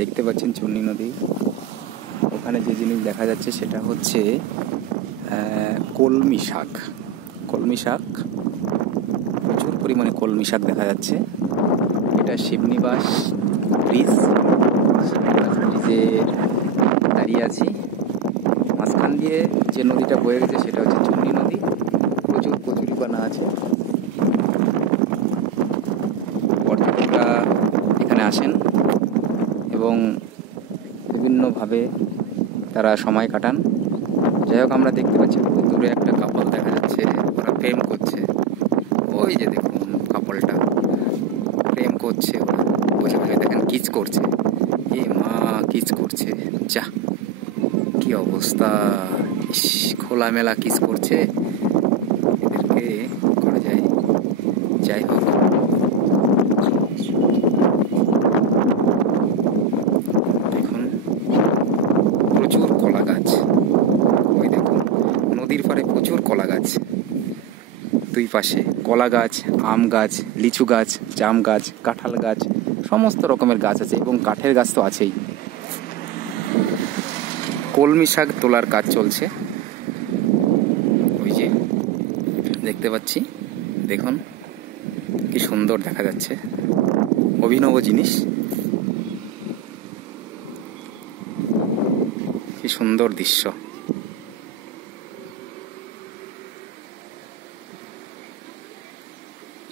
দেখতে পাচ্ছেন চূর্ণী নদী। ওখানে যে জিনিস দেখা যাচ্ছে সেটা হচ্ছে কলমি শাক। কলমি শাক, প্রচুর পরিমাণে কলমি শাক দেখা যাচ্ছে। এটা শিবনিবাস ব্রিজে দাঁড়িয়ে আছি। মাঝখান দিয়ে যে নদীটা বয়ে গেছে সেটা হচ্ছে চূর্ণী নদী। প্রচুর কচুরিপানা আছে। পর্যটকরা এখানে আসেন এবং বিভিন্নভাবে তারা সময় কাটান। যাই হোক, আমরা দেখতে পাচ্ছি দূরে একটা কাপল দেখা যাচ্ছে, ওরা প্রেম করছে। ওই যে দেখুন কাপলটা প্রেম করছে, ওরা বসে বসে দেখেন কিস করছে। এ মা, কিস করছে, যা কি অবস্থা! খোলামেলা কিস করছে, এদেরকে করা যায়। যাই হোক, দেখুন প্রচুর কলা গাছ। ওই দেখুন নদীর পাড়ে প্রচুর কলা গাছ, দুই পাশে কলা গাছ, আম গাছ, লিচু গাছ, জাম গাছ, কাঁঠাল গাছ, সমস্ত রকমের গাছ আছে এবং কাঠের গাছ তো আছেই। কলমি শাক তোলার কাজ চলছে, ওই যে দেখতে পাচ্ছি। দেখুন কি সুন্দর দেখা যাচ্ছে, অভিনব জিনিস, কি সুন্দর দৃশ্য।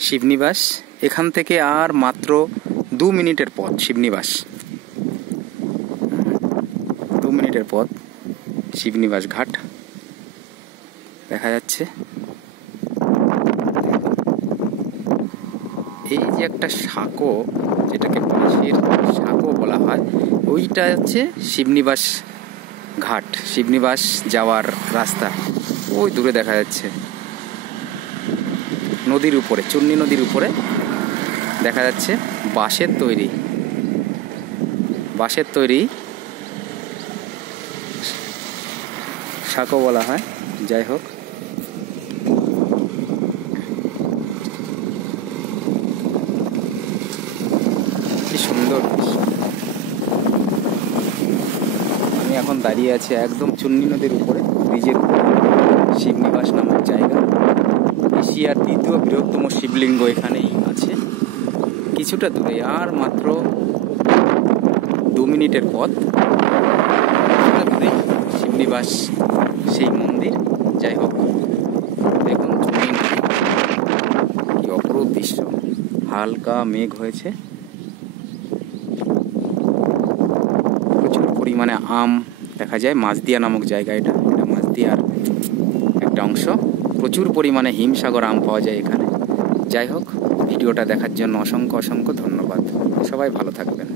শিবনিবাস এখান থেকে আর মাত্র 2 মিনিটের পথ। শিবনিবাস 2 মিনিটের পথ। শিবনিবাস ঘাট দেখা যাচ্ছে। এই যে একটা সাঁকো, যেটাকে বাঁশের সাঁকো বলা হয়, ওইটা হচ্ছে শিবনিবাস ঘাট। শিবনিবাস যাওয়ার রাস্তা ওই দূরে দেখা যাচ্ছে। নদীর উপরে, চূর্ণী নদীর উপরে দেখা যাচ্ছে বাঁশের তৈরি সাঁকো বলা হয়। যাই হোক, কি সুন্দর। আমি এখন দাঁড়িয়ে আছি একদম চূর্ণী নদীর উপরে, ব্রিজের উপরে। শিবনিবাস নামক জায়গা, এশিয়ার দ্বিতীয় বৃহত্তম শিবলিঙ্গ এখানেই আছে, কিছুটা দূরে। আর মাত্র 2 মিনিটের পথ, দূরে শিবনিবাস সেই মন্দির। যাই হোক, দেখুন কি অপরূপ দৃশ্য। হালকা মেঘ হয়েছে, প্রচুর পরিমাণে আম দেখা যায়। মাঝদিয়া নামক জায়গা, এটা মাঝদিয়ার একটা অংশ। প্রচুর পরিমাণে হিমসাগর আম পাওয়া যায় এখানে। যাই হোক, ভিডিওটা দেখার জন্য অসংখ্য ধন্যবাদ। সবাই ভালো থাকবেন।